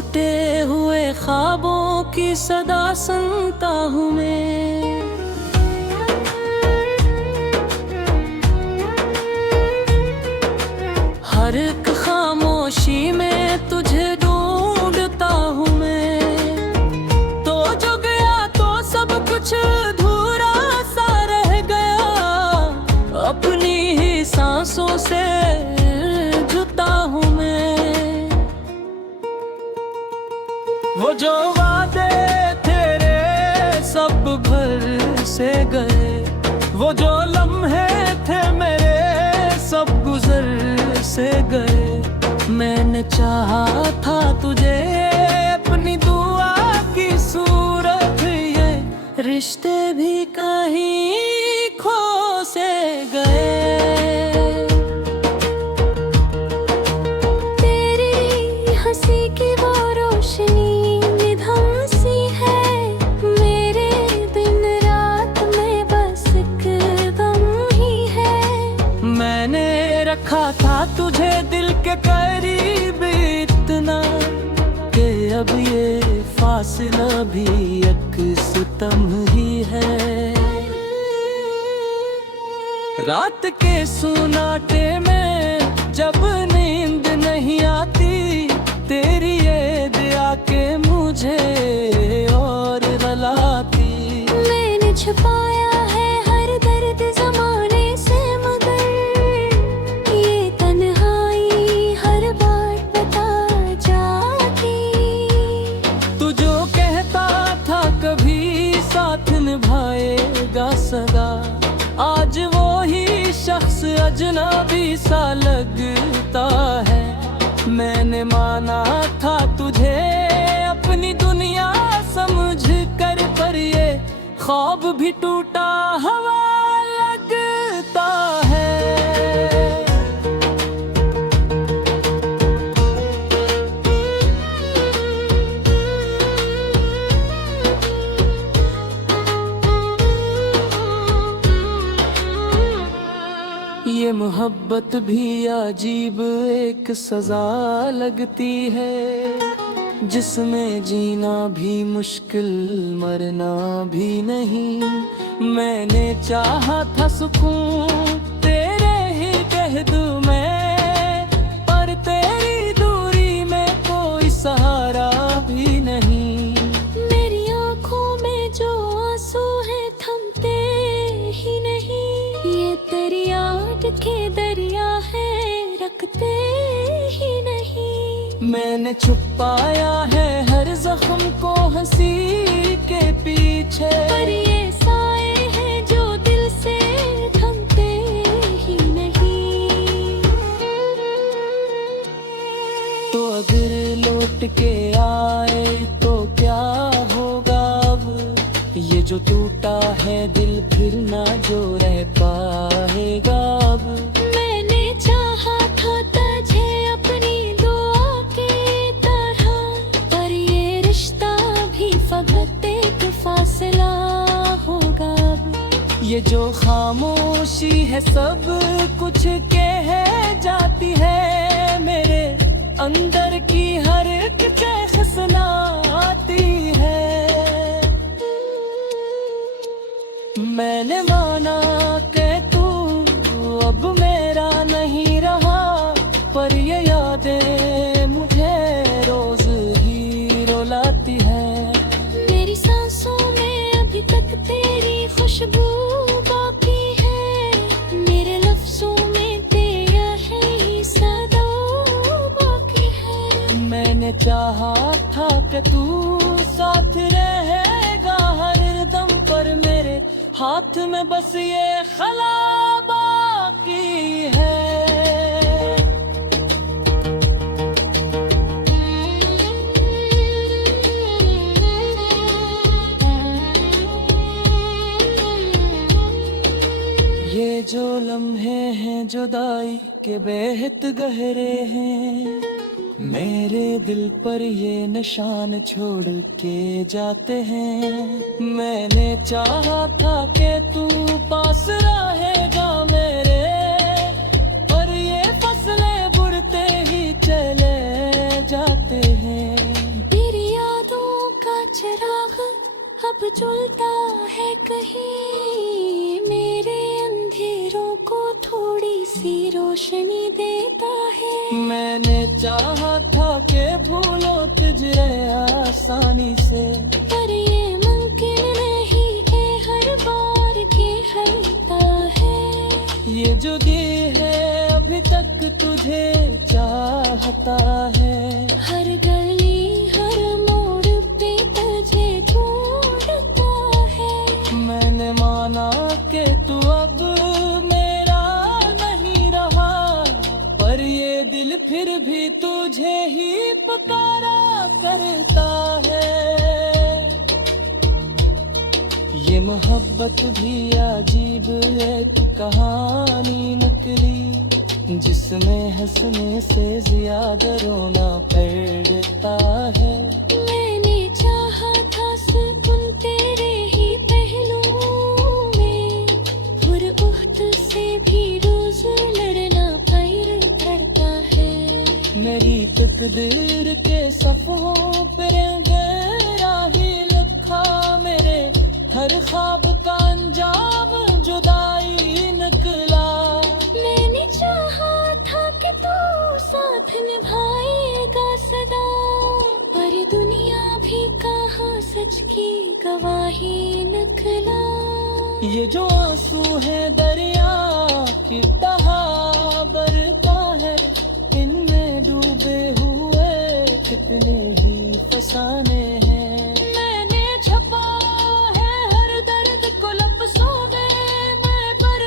टूटे हुए ख्वाबों की सदा सुनता हूँ मैं। हर एक खामोशी में तुझे ढूंढता हूँ मैं। तो जो गया तो सब कुछ अधूरा सा रह गया, अपनी ही सांसों से जुता हूँ मैं। वो जो वादे तेरे सब भर से गए, वो जो लम्हे थे मेरे सब गुजर से गए। मैंने चाहा था तुझे अपनी दुआ की सूरत, ये रिश्ते भी कहीं खो से गए। तेरी हंसी की वो रोशनी निधम सी है, मेरे दिन रात में बस एक दम ही है। मैंने रखा था तुझे दिल के करीब इतना कि अब ये फासला भी एक सितम ही है। रात के सुनाटे में जब नींद नहीं आती, तेरी याद आके मुझे और रुलाती। मैंने छुपाया है हर दर्द ज़माने से, मगर ये तन्हाई हर बार बता जाती। तू जो कहता था कभी साथ निभाएगा सदा, आज वो ही शख्स अजनबी सा लगता है। मैंने माना था तुझे अपनी दुनिया समझ कर, पर ये ख्वाब भी टूटा हवा लगता है। ये मोहब्बत भी अजीब एक सजा लगती है, जिसमें जीना भी मुश्किल मरना भी नहीं। मैंने चाहा था सुकून तेरे ही कहद में, पर तेरी दूरी में कोई सहारा भी नहीं। मेरी आँखों में जो आंसू है थमते ही नहीं, ये तेरी याद के दरिया है रखते ही नहीं। मैंने छुपाया है हर जख्म को हंसी के पीछे, पर ये साए हैं जो दिल से थमते ही नहीं। तो अगर लौट के आए तो क्या होगा अब, ये जो टूटा है दिल फिर ना जो रह पाएगा अब। मैंने चाहा था तुझे अपनी दुआ की तरह, पर ये रिश्ता भी फकत एक फासला होगा अब। ये जो खामोशी है सब कुछ कह जाती है, मेरे अंदर की हर एक चीज़ सुनाती है। मैंने माना कि तू अब मेरा नहीं रहा, पर ये यादें मुझे रोज ही रुलाती है। मेरी सांसों में अभी तक तेरी खुशबू बाकी है, मेरे लफ्जों में तेरा है ही सदा बाकी है। मैंने चाहा था कि तू साथ रहेगा हर दम, पर मेरे हाथ में बस ये खला बाकी है। ये जो लम्हे हैं जुदाई के बेहद गहरे हैं, मेरे दिल पर ये निशान छोड़ के जाते हैं। मैंने चाहा था कि तू पास रहेगा मेरे, पर ये फसलें बुरते ही चले जाते हैं। अब चलता है कहीं, मेरे अंधेरों को थोड़ी सी रोशनी देता है। मैंने चाहा था कि भूलो तुझे आसानी से, पर ये मुमकिन नहीं है हर बार के हलता है। ये जो दिल है अभी तक तुझे चाहता है। हर गली हर मोड़ पे तुझे ढूंढता है। मैंने माना कि तू अब मेरा नहीं रहा, पर ये दिल फिर भी तुझे ही पुकारा करता है। ये मोहब्बत भी अजीब एक कहानी नकली, जिसमें हंसने से ज्यादा रोना पड़ता है। मैंने चाहा था सुकून तेरे ही पहलुओं में, फुरगुफ्त से भी रोज लड़ना पैर पड़ता है। मेरी तकदीर के सफ़ों पे गहरा ही लिखा, मेरे हर ख्वाब का अंजाम जुदाई निकला। मैंने चाहा था कि तू साथ निभाएगा सदा, पर दुनिया भी कहाँ सच की गवाही निकला। ये जो आंसू है दरिया की तरह बरता है, इनमें डूबे हुए कितने ही फसाने हैं। मैंने छपा है हर दर्द को लफ्ज़ों में, मैं पर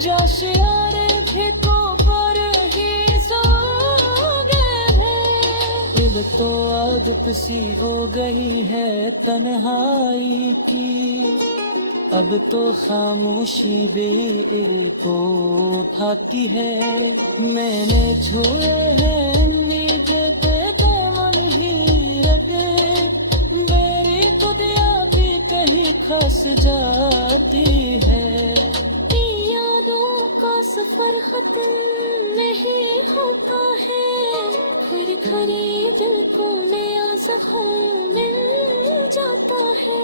जोशियारे ठेकों पर ही सो गए हैं। दिल तो आदत सी हो गई है तन्हाई की, अब तो खामोशी को भाती है। मैंने छुए हैं उम्मीद के मन ही रखे, मेरी तो दिया भी कहीं खस जाती है। यादों का सफर खत्म नहीं होता है, फिर खरीद को नया जख्म मिल जाता है।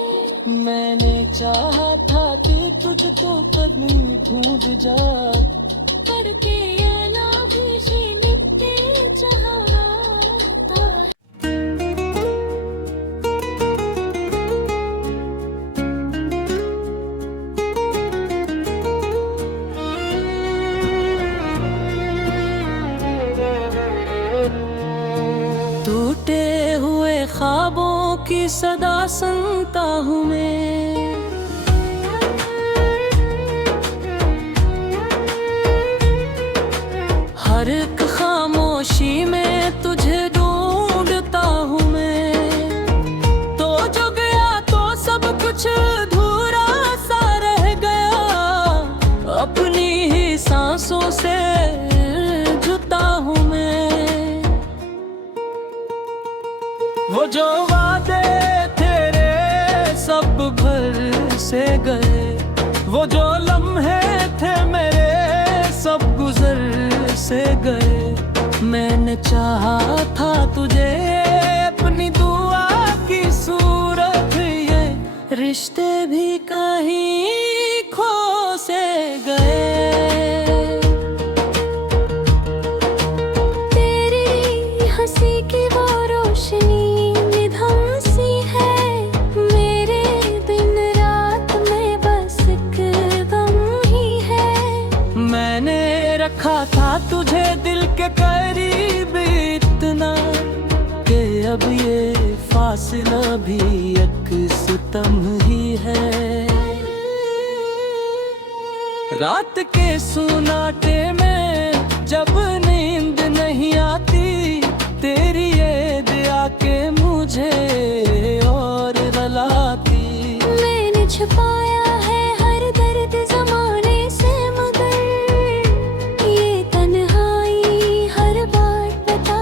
मैंने चाहा था कि तुझ तो कभी ढूंढ जा, करके ये ना भी जीते चाहता है। टूटे हुए ख्वाबों की सदा सुनता हूँ मैं, हर एक खामोशी में तुझे ढूंढता हूँ मैं। तो जो गया तो सब कुछ अधूरा सा रह गया, अपनी ही सांसों से जुता हूँ मैं। वो जो वादे तेरे सब भर से गए, वो जो लम्हे थे मेरे सब गुजर से गए। मैंने चाहा था तुझे अपनी दुआ की सूरत, ये रिश्ते भी कहीं खो से गए। तेरी हंसी की वो रोशनी निधन सी है, मेरे दिन रात में बस एक दम ही है। मैंने रखा था तुझे दिल के करीब इतना, कि अब ये फासला भी एक सितम ही है। रात के सुनाटे में जब नींद नहीं आती, तेरी याद आके मुझे और रुलाती। मैंने छुपाया है हर दर्द जमाने से, मगर ये तन्हाई हर बार बता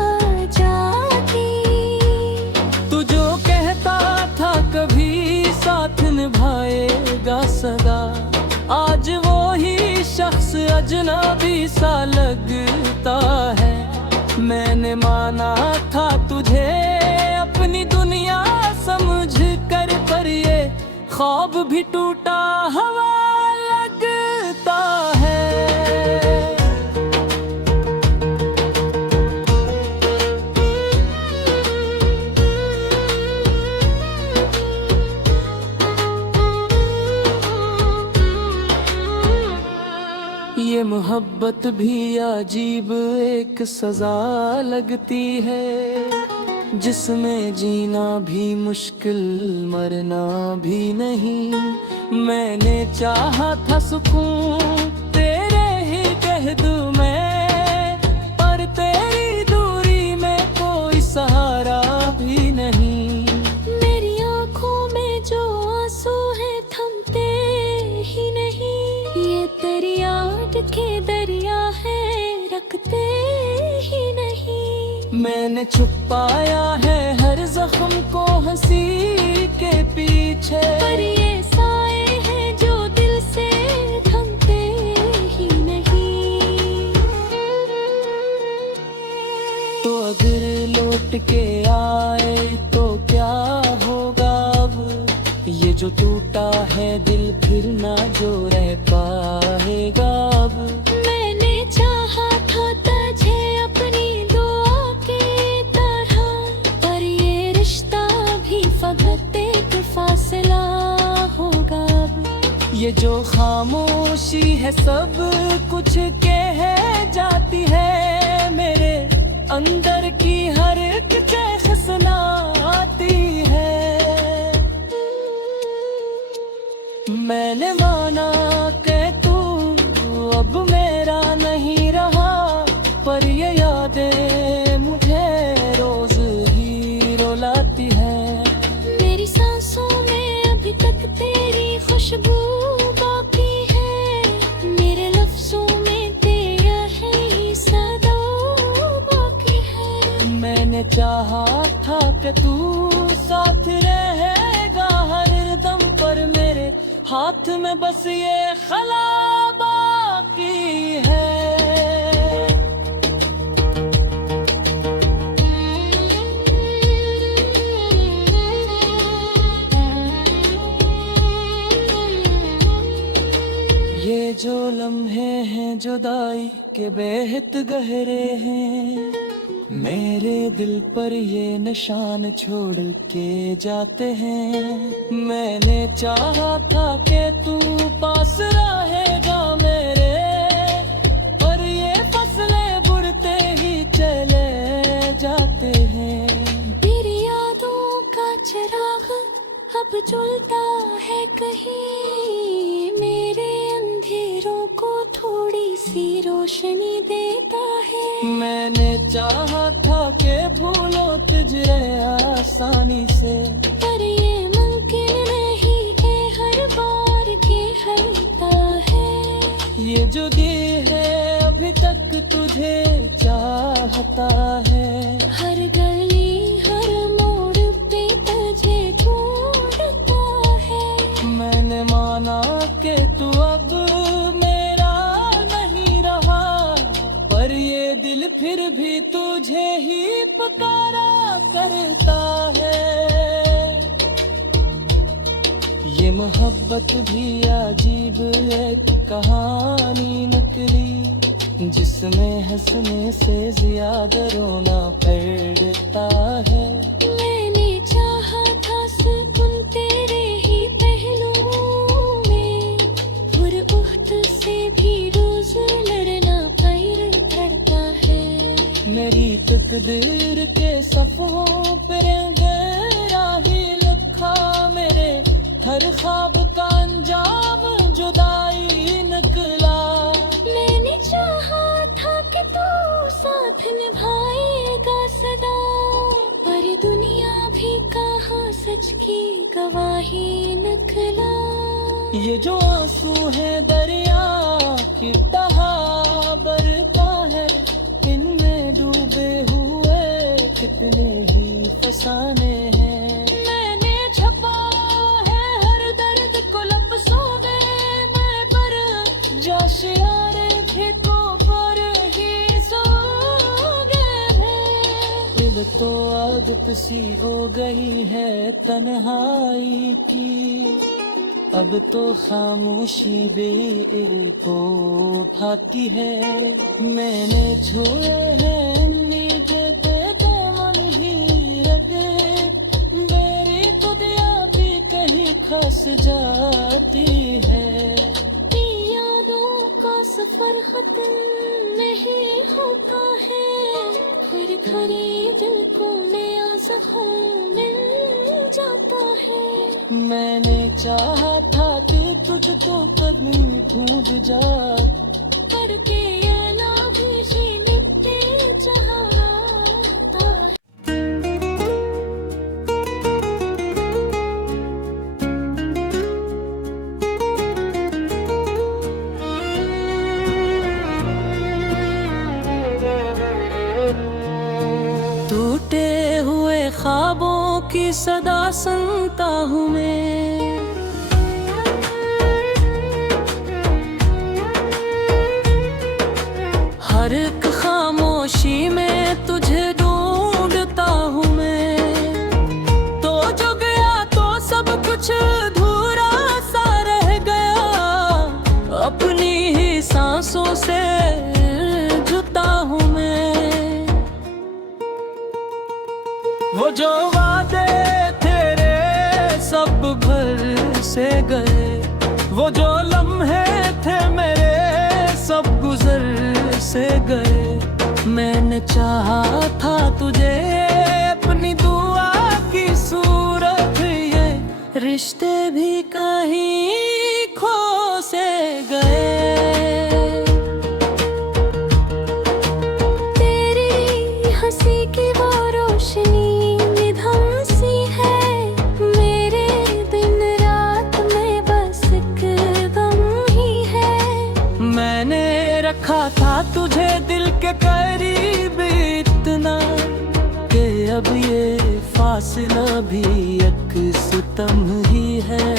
जाती। तू जो कहता था कभी साथ निभाएगा सदा, आज वो ही शख्स अजनबी सा लगता है। मैंने माना था तुझे अपनी दुनिया समझ कर, पर ये ख्वाब भी टूटा हवा लगता है। ये मोहब्बत भी अजीब एक सजा लगती है, जिसमें जीना भी मुश्किल मरना भी नहीं। मैंने चाहा था सुकून तेरे ही कह दूं मैं, पर तेरी दूरी में कोई सहारा भी नहीं। मेरी आंखों में जो आंसू है थमते ही नहीं, ये तेरी याद के दरिया है रखते ही नहीं। मैंने छुपाया है हर जख्म को हंसी के पीछे, पर ये साए हैं जो दिल से थमते ही नहीं। तो अगर लौट के आए तो क्या होगा अब, ये जो टूटा है दिल फिर ना जो रह पाएगा अब। मैंने चाहा था तुझे अपनी दुआ की तरह, पर ये रिश्ता भी फकत एक फासला होगा अब। ये जो खामोशी है सब कुछ कह जाती है, मेरे अंदर की हर एक चीज़ सुनाती है। मैंने माना कि तू अब मेरा नहीं रहा, पर ये यादें मुझे रोज ही रुलाती है। मेरी सांसों में अभी तक तेरी खुशबू बाकी है, मेरे लफ्जों में तेरा है सदा बाकी है। मैंने चाहा था कि तू साथ रहेगा हर दम, पर मेरे हाथ में बस ये खला बाकी है। ये जो लम्हे हैं जुदाई के बेहद गहरे हैं, मेरे दिल पर ये निशान छोड़ के जाते हैं। मैंने चाहा था कि तू पास रहेगा मेरे, पर ये फसलें बुढ़ते ही चले जाते हैं। तेरी यादों का चिराग अब जलता है कहीं, मेरे अंधेरों को थोड़ी सी रोशनी देता है। मैंने चाहा था कि भूलो तुझे आसानी से, पर ये मुमकिन नहीं कि हर बार के हलता है। ये जो दिल है अभी तक तुझे चाहता है। हर गली हर मोड़ पे तुझे ढूंढता है। मैंने माना कि तू अब मेरा नहीं रहा, पर ये दिल फिर भी तुझे ही पुकारा करता है। ये मोहब्बत भी अजीब एक कहानी नकली, जिसमें हंसने से ज्यादा रोना पड़ता है। मैंने चाहा था सुकून तेरे ही पहलुओं में, उहद से भी रोज लड़ना पैर पड़ता है। मेरी तकदीर के सफ़ों पे गहरा ही लिखा, मेरे हर ख्वाब का अंजाम जुदाई निकला। मैंने चाहा था कि तू साथ निभाएगा सदा, पर दुनिया भी कहाँ सच की गवाही निकला। ये जो आंसू है दरिया की तहा बरता है, इनमें डूबे हुए कितने ही फसाने हैं। मैंने छपा है हर दर्द को लफ्ज़ों में, मैं पर जोशियारे ठिकों पर ही सो गए हैं। अब तो आदत सी हो गई है तन्हाई की, अब तो खामोशी भी तो भाती है। मैंने छुए हैं नीचे मन ही रगे, मेरी तो दिया भी कहीं खस जाती है। यादों का सफर खत्म नहीं होता है, फिर खरीद को नया जख्म मिल जाता है। मैंने चाहा था कि तुझ तो कभी ढूंढ जा, करके ये लाभी मिटते चाहता है। टूटे हुए ख्वाबों की सदा सुनता हूँ मैं, हर एक खामोशी में तुझे ढूंढता हूँ मैं। तो जो गया तो सब कुछ अधूरा सा रह गया, अपनी ही सांसों से जुता हूँ मैं। वो जो वादे तेरे सब भर से गए, वो जो लम्हे थे मेरे सब गुजर से गए। मैंने चाहा था तुझे अपनी दुआ की सूरत, ये रिश्ते भी कहीं खो से गए। तेरी हंसी की वो रोशनी निधम सी है, मेरे दिन रात में बस एक गम ही है। मैंने रखा था तुझे दिल के करीब इतना, कि अब ये फासला भी एक सितम ही है।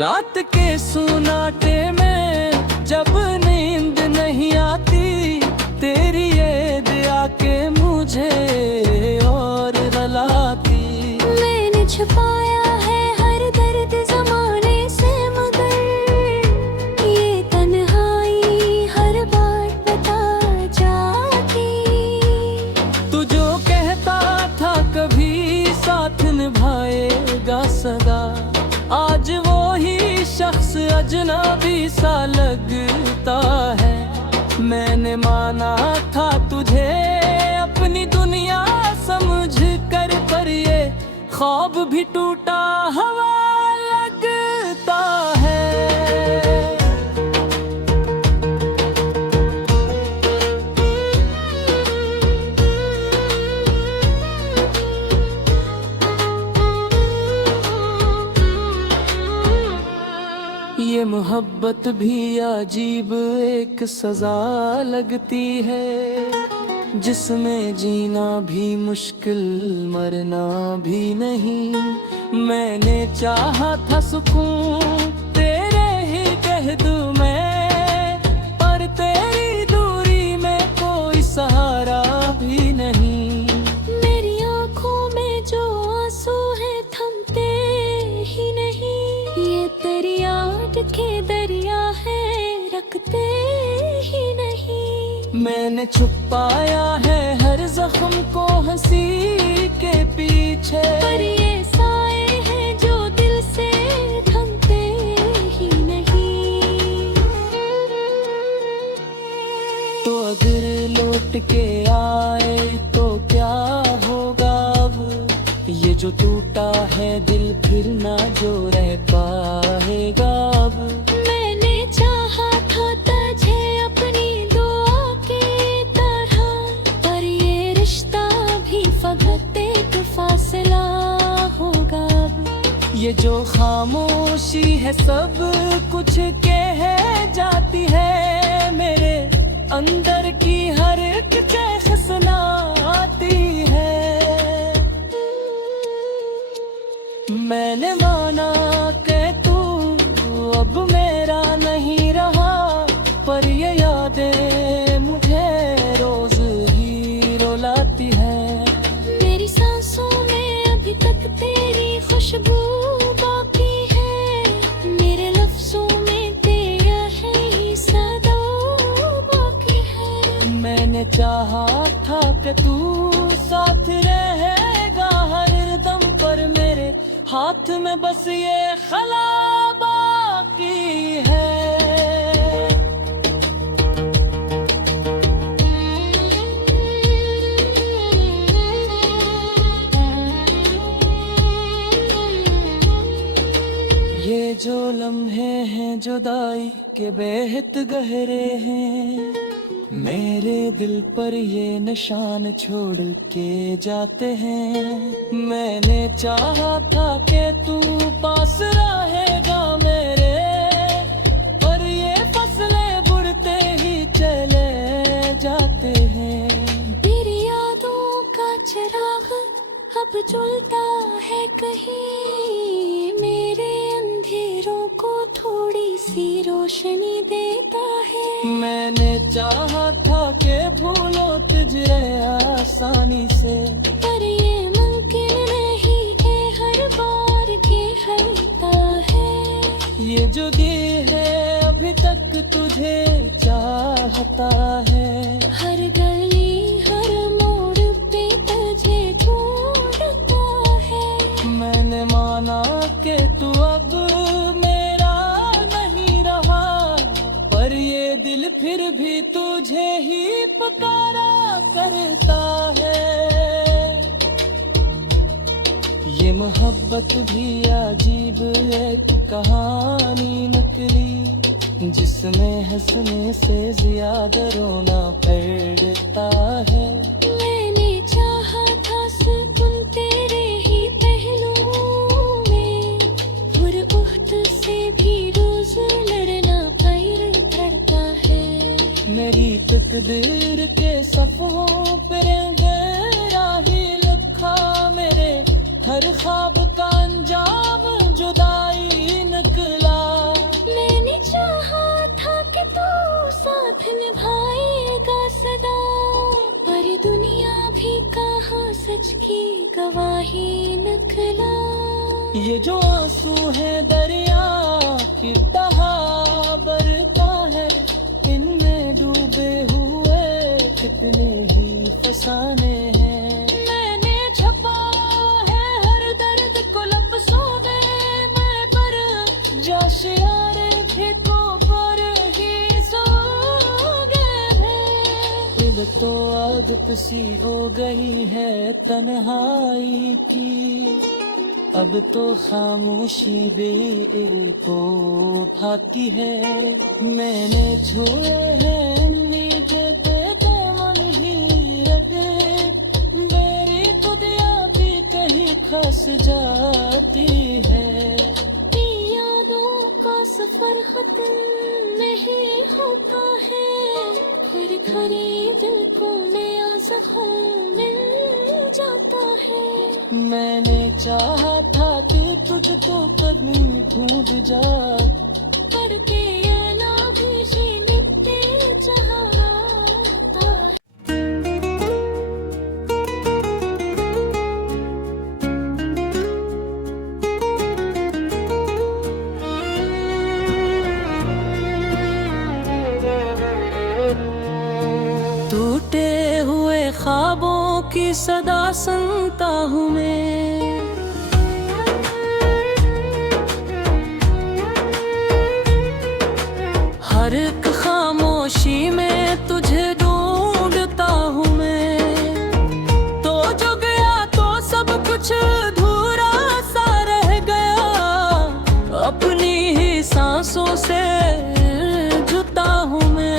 रात के सुनाटे में जब नींद नहीं आती, तेरी याद आके मुझे और रुलाती। मैंने छुपाया है हर दर्द ज़माने से, मगर ये तन्हाई हर बार बता जाती। तू जो कहता था कभी साथ निभाएगा सदा, आज वो ही शख्स अजनबी सा लगता है। मैंने माना था तुझे अपनी दुनिया समझ कर, पर ये ख्वाब भी टूटा हवा लगता है। ये मोहब्बत भी अजीब एक सजा लगती है, जिसमें जीना भी मुश्किल मरना भी नहीं। मैंने चाहा था सुकून तेरे ही कह दूं मैं, पर तेरी दूरी में कोई सहारा भी नहीं। मेरी आँखों में जो आंसू है थमते ही नहीं, ये तेरी याद के दरिया है रखते ही नहीं। मैंने छुपाया है हर जख्म को हंसी के पीछे, पर ये साए हैं जो दिल से थमते ही नहीं। तो अगर लौट के आए तो क्या होगा अब, ये जो टूटा है दिल फिर ना जो रह पाएगा अब। मैंने चाहा था तुझे अपनी दुआ के तरह, पर ये रिश्ता भी फकत एक फासला होगा अब। ये जो खामोशी है सब कुछ कह जाती है, मेरे अंदर की हर एक चीज़ सुनाती है। मैंने माना कि तू अब मेरा नहीं रहा, पर ये यादें मुझे रोज ही चाहा था कि तू साथ रहेगा हर दम, पर मेरे हाथ में बस ये खला बाकी है। ये जो लम्हे हैं जुदाई के बेहद गहरे हैं, मेरे दिल पर ये निशान छोड़ के जाते हैं। मैंने चाहा था कि तू पास रहेगा मेरे, पर ये फसलें बुरते ही चले जाते हैं। तेरी यादों का चिराग अब जलता है कहीं, मेरे अंधेरों को थोड़ी सी रोशनी देता है। मैंने चाहा था कि भूलो तुझे आसानी से, पर ये मुमकिन नहीं है हर बार के हलता है। ये जो दिल है अभी तक तुझे चाहता है। हर गली हर मोड़ पे तुझे ढूंढता है। मैंने माना कि तू अब मेरा नहीं रहा, पर ये दिल फिर भी तुझे ही पुकारा करता है। ये मोहब्बत भी अजीब एक कहानी निकली, जिसमें हंसने से ज्यादा रोना पड़ता है। मैंने चाहा था सुकून तेरे ही पहलुओं में, उहद से भी रोज लड़ना पैर धरता है। मेरी तकदीर के सफ़ों पर गहरा ही लिखा, मेरे हर ख्वाब का अंजाम जुदाई निकला। मैंने चाहा था कि तू साथ निभाएगा सदा, पर दुनिया भी कहाँ सच की गवाही निकला। ये जो आंसू है दरिया की तहा बरता है, इनमें डूबे हुए कितने ही फसाने हैं। मैंने छपा है हर दर्द को लफ्ज़ों में, मैं पर जोशियारे ठेकों पर ही सो गए हैं। अब तो आदत सी हो गई है तन्हाई की, अब तो खामोशी बेको भाती है। मैंने छोड़े हैं उम्मीद के मन ही रगे, मेरी खुदिया भी कहीं खस जाती है। यादों का सफर खत्म नहीं होता है, फिर खरीद को नया जख्म मिल जाता है। मैंने चाहा था कि तुझ तो कभी भूल जा, करके अला भी जीने चाहता है। टूटे हुए ख्वाबों की सदा सुनता हूँ मैं, हर एक खामोशी में तुझे ढूंढता हूँ मैं। तो जो गया तो सब कुछ अधूरा सा रह गया, अपनी ही सांसों से जुता हूँ मैं।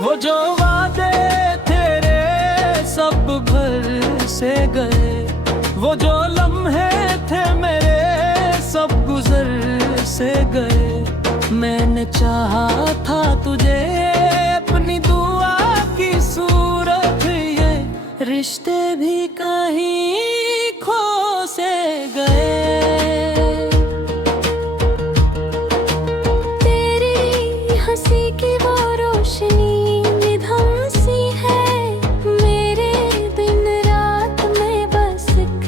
वो जो वादे तेरे सब भर से गए, वो जो लम्हे थे मेरे सब गुजर से गए। मैंने चाहा था तुझे अपनी दुआ की सूरत, ये रिश्ते भी कहीं खो से गए। तेरी हंसी की वो रोशनी निधम सी है, मेरे दिन रात में बस एक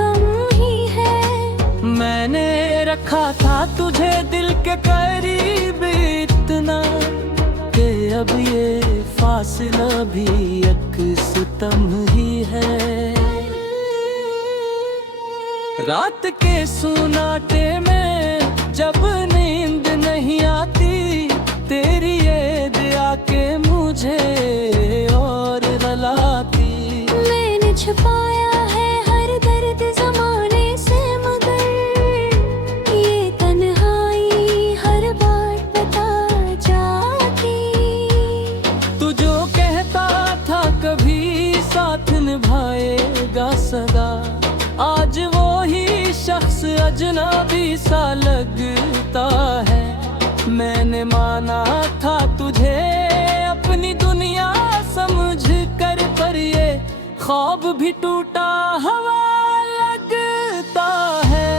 गम ही है। मैंने रखा था तुझे दिल के करीब इतना कि फासला भी एक सितम ही है। रात के सुनाटे में जब नींद नहीं आती, तेरी याद आके मुझे और रुलाती। मैंने छुपाया है हर दर्द ज़माने से, मगर ये तन्हाई हर बार बता जाती। तू जो कहता था कभी साथ निभाएगा सदा, आज वो ही शख्स अजनबी सा लगता है। मैंने माना था तुझे अपनी दुनिया समझ कर, पर ये ख्वाब भी टूटा हवा लगता है।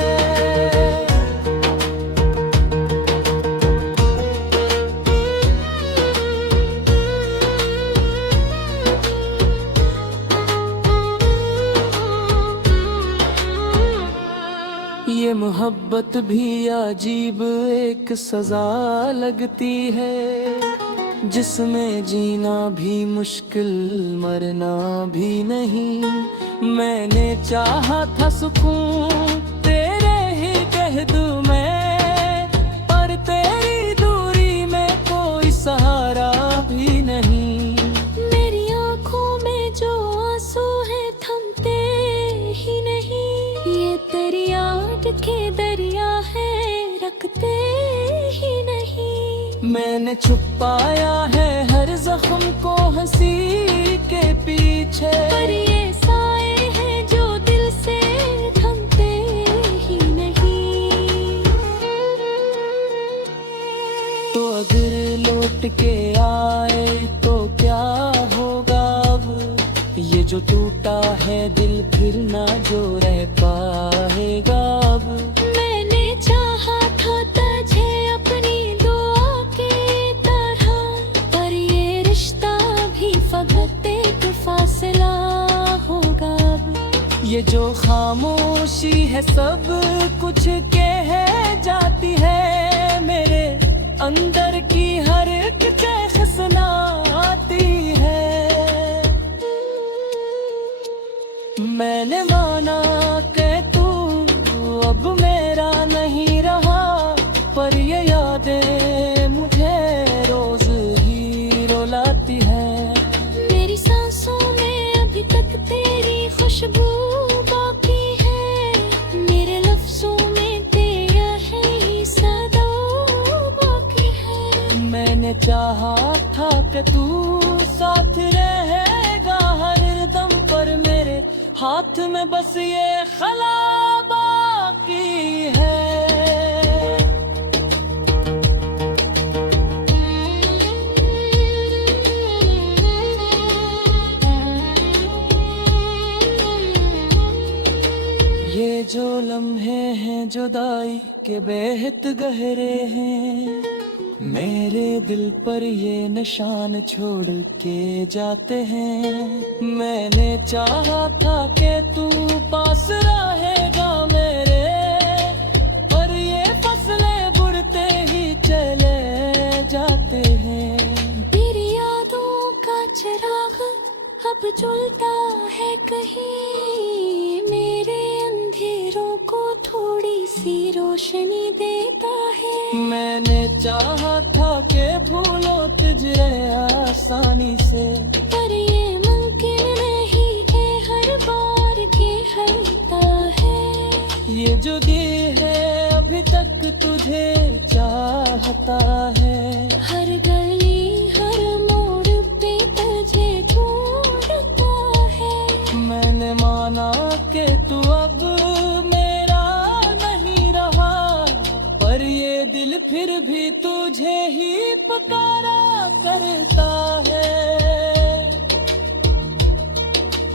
ये मोहब्बत भी अजीब एक सजा लगती है, जिसमें जीना भी मुश्किल मरना भी नहीं। मैंने चाहा था सुकून तेरे ही कह दूं मैं, पर तेरी दूरी में कोई सहारा भी नहीं। मेरी आँखों में जो आंसू है थमते ही नहीं, ये तेरी याद के दरिया है रखते ही नहीं। मैंने छुपाया है हर जख्म को हंसी के पीछे, पर ये साए हैं जो दिल से थमते ही नहीं। तो अगर लौट के आए तो क्या होगा अब, ये जो टूटा है दिल फिर ना जो रह पाएगा अब। मैंने चाहा था तुझे अपनी दुआ के तरह, पर ये रिश्ता भी फकत एक फासला होगा अब। ये जो खामोशी है सब कुछ कह जाती है, मेरे अंदर की हर एक चीज़ सुनाती है। मैंने माना कि तू अब मेरा नहीं रहा, पर ये यादें मुझे रोज ही रुलाती है। मेरी सांसों में अभी तक तेरी खुशबू बाकी है, मेरे लफ्जों में तेरा है सदा बाकी है। मैंने चाहा था कि तू साथ रहेगा हर दम, पर मेरे हाथ में बस ये खला बाकी है। ये जो लम्हे हैं जुदाई के बेहद गहरे हैं, मेरे दिल पर ये निशान छोड़ के जाते हैं। मैंने चाहा था कि तू पास रहेगा मेरे, पर ये फसले बुरते ही चले जाते हैं। तेरी यादों का चिराग अब जलता है कहीं, मेरे अंधेरों को थोड़ी सी रोशनी देता है। मैंने चाहा था कि भूलो तुझे आसानी से, पर ये मुमकिन नहीं है हर बार के हलता है। ये जो दिल है अभी तक तुझे चाहता है। हर गली हर मोड़ पे तुझे ढूंढता है। मैंने माना कि तू अब मेरा नहीं रहा, पर ये दिल फिर भी तुझे ही पुकारा करता है।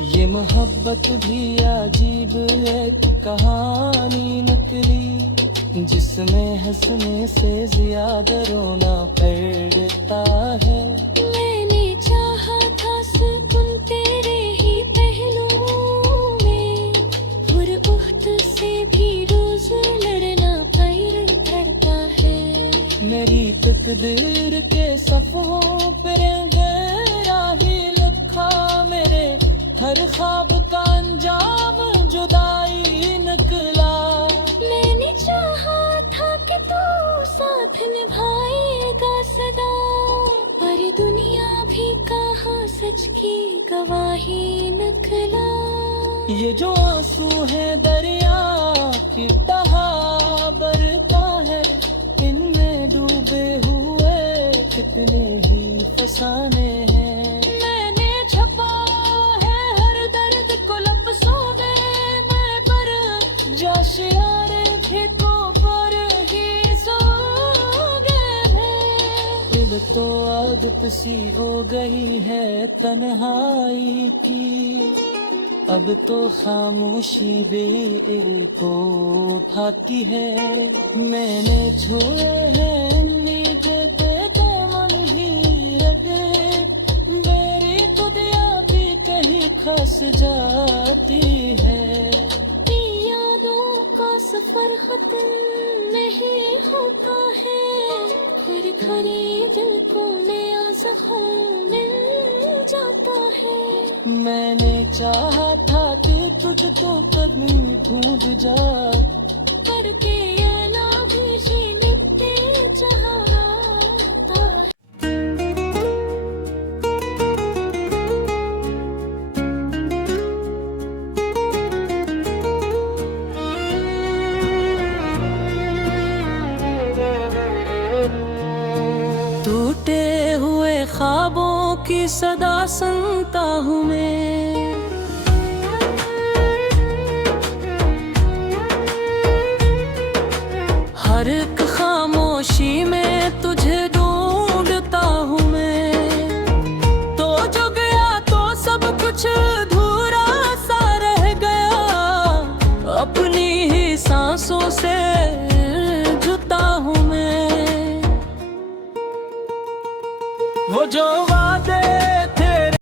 ये मोहब्बत भी अजीब एक कहानी नकली, जिसमें हंसने से ज्यादा रोना पड़ता है। मैंने चाहा था सुकून तेरे ही पहलुओं में, उहद से भी रोज लड़ना पड़ता है। मेरी तकदीर के सफ़ों पर गहराही हर ख्वाब का अंजाम जुदाई निकला। मैंने चाहा था कि तू साथ निभाएगा सदा, पर दुनिया भी कहाँ सच की गवाही निकला। ये जो आंसू है दरिया की तरह बरता है, इनमें डूबे हुए कितने ही फसाने हैं। मैंने छपा है हर दर्द को लफ्ज़ों में, मैं पर जाशियारे ठेकों पर ही सो गए हैं। दिल तो आदत सी हो गई है तन्हाई की, अब तो खामोशी दिल को भाती है। मैंने छोए हैं नींद के दामन ही रटे, मेरी तो दिया भी कहीं खस जाती है। यादों का सफर खत्म नहीं होता है, फिर खरीद को नया ज़ख्म मिल जाता है। मैंने चाहा था कि तुझ तो कभी ढूंढ जा, करके ये ना भी मिटते चाहता है। टूटे हुए ख्वाबों की सदा सुनता हूँ मैं, हर एक खामोशी में तुझे ढूंढता हूँ मैं। तो जो गया तो सब कुछ अधूरा सा रह गया, अपनी ही सांसों से